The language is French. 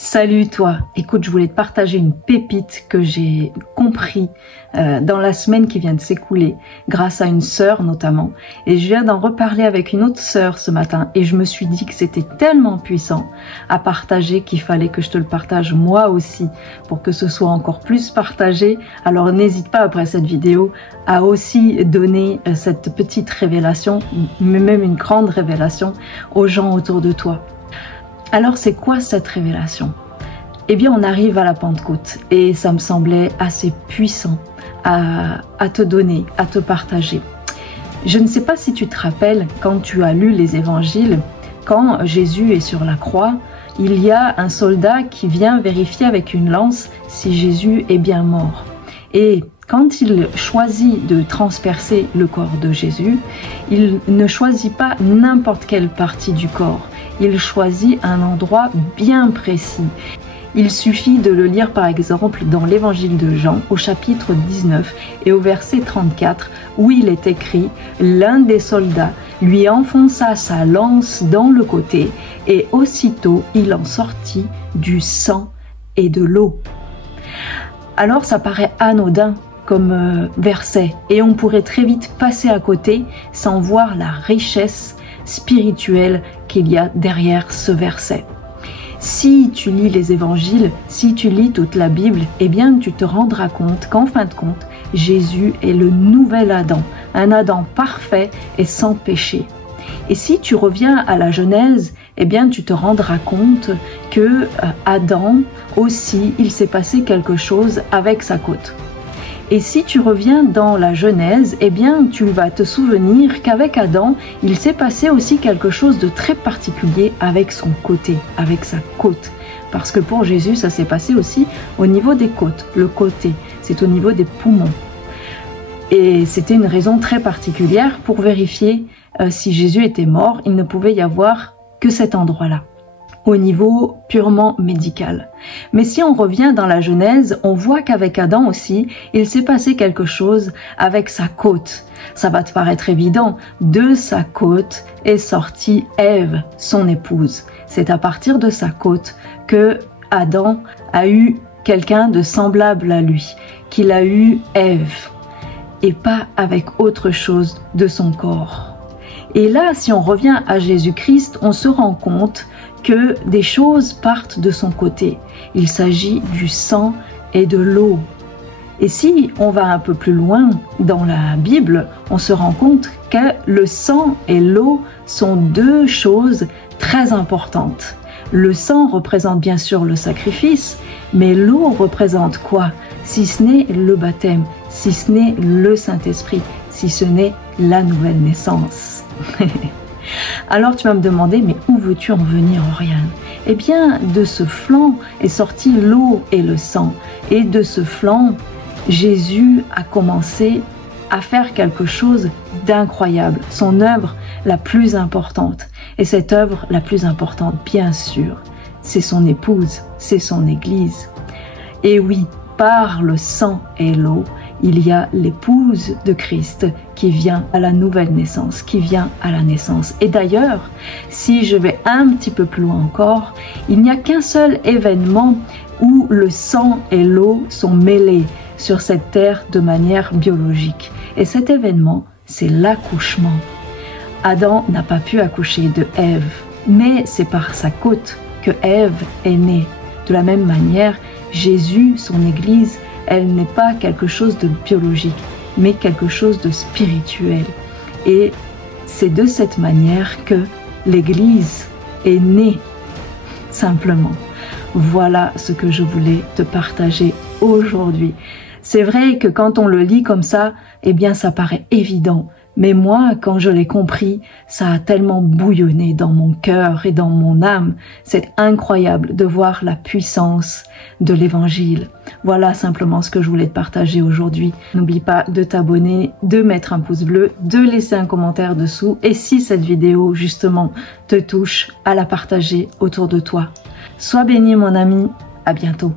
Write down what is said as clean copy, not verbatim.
Salut toi, écoute, je voulais te partager une pépite que j'ai compris dans la semaine qui vient de s'écouler, grâce à une sœur notamment, et je viens d'en reparler avec une autre sœur ce matin, et je me suis dit que c'était tellement puissant à partager qu'il fallait que je te le partage moi aussi, pour que ce soit encore plus partagé. Alors n'hésite pas après cette vidéo à aussi donner cette petite révélation, mais même une grande révélation aux gens autour de toi. Alors c'est quoi cette révélation? Eh bien on arrive à la Pentecôte et ça me semblait assez puissant à te donner, à te partager. Je ne sais pas si tu te rappelles quand tu as lu les évangiles, quand Jésus est sur la croix, il y a un soldat qui vient vérifier avec une lance si Jésus est bien mort. Et quand il choisit de transpercer le corps de Jésus, il ne choisit pas n'importe quelle partie du corps. Il choisit un endroit bien précis. Il suffit de le lire par exemple dans l'évangile de Jean au chapitre 19 et au verset 34 où il est écrit « L'un des soldats lui enfonça sa lance dans le côté et aussitôt il en sortit du sang et de l'eau. » Alors ça paraît anodin comme verset et on pourrait très vite passer à côté sans voir la richesse spirituelle qu'il y a derrière ce verset. Si tu lis les évangiles, si tu lis toute la Bible, eh bien tu te rendras compte qu'en fin de compte, Jésus est le nouvel Adam, un Adam parfait et sans péché. Et si tu reviens à la Genèse, eh bien tu te rendras compte que Adam aussi, il s'est passé quelque chose avec sa côte. Et si tu reviens dans la Genèse, eh bien tu vas te souvenir qu'avec Adam, il s'est passé aussi quelque chose de très particulier avec son côté, avec sa côte. Parce que pour Jésus, ça s'est passé aussi au niveau des côtes. Le côté, c'est au niveau des poumons. Et c'était une raison très particulière pour vérifier si Jésus était mort. Il ne pouvait y avoir que cet endroit-là, au niveau purement médical. Mais si on revient dans la Genèse, on voit qu'avec Adam aussi, il s'est passé quelque chose avec sa côte. Ça va te paraître évident, de sa côte est sortie Ève, son épouse. C'est à partir de sa côte que Adam a eu quelqu'un de semblable à lui, qu'il a eu Ève, et pas avec autre chose de son corps. Et là, si on revient à Jésus-Christ, on se rend compte que des choses partent de son côté. Il s'agit du sang et de l'eau. Et si on va un peu plus loin dans la Bible, on se rend compte que le sang et l'eau sont deux choses très importantes. Le sang représente bien sûr le sacrifice, mais l'eau représente quoi? Si ce n'est le baptême, si ce n'est le Saint-Esprit, si ce n'est la nouvelle naissance. Alors tu vas me demander, mais où veux-tu en venir, Oriane? Eh bien, de ce flanc est sorti l'eau et le sang. Et de ce flanc, Jésus a commencé à faire quelque chose d'incroyable. Son œuvre la plus importante. Et cette œuvre la plus importante, bien sûr, c'est son épouse, c'est son Église. Et oui, par le sang et l'eau, il y a l'épouse de Christ qui vient à la nouvelle naissance, qui vient à la naissance. Et d'ailleurs, si je vais un petit peu plus loin encore, il n'y a qu'un seul événement où le sang et l'eau sont mêlés sur cette terre de manière biologique. Et cet événement, c'est l'accouchement. Adam n'a pas pu accoucher de Ève, mais c'est par sa côte que Ève est née. De la même manière, Jésus, son Église, elle n'est pas quelque chose de biologique, mais quelque chose de spirituel. Et c'est de cette manière que l'Église est née, simplement. Voilà ce que je voulais te partager aujourd'hui. C'est vrai que quand on le lit comme ça, eh bien ça paraît évident. Mais moi, quand je l'ai compris, ça a tellement bouillonné dans mon cœur et dans mon âme. C'est incroyable de voir la puissance de l'Évangile. Voilà simplement ce que je voulais te partager aujourd'hui. N'oublie pas de t'abonner, de mettre un pouce bleu, de laisser un commentaire dessous. Et si cette vidéo, justement, te touche, à la partager autour de toi. Sois béni, mon ami. À bientôt.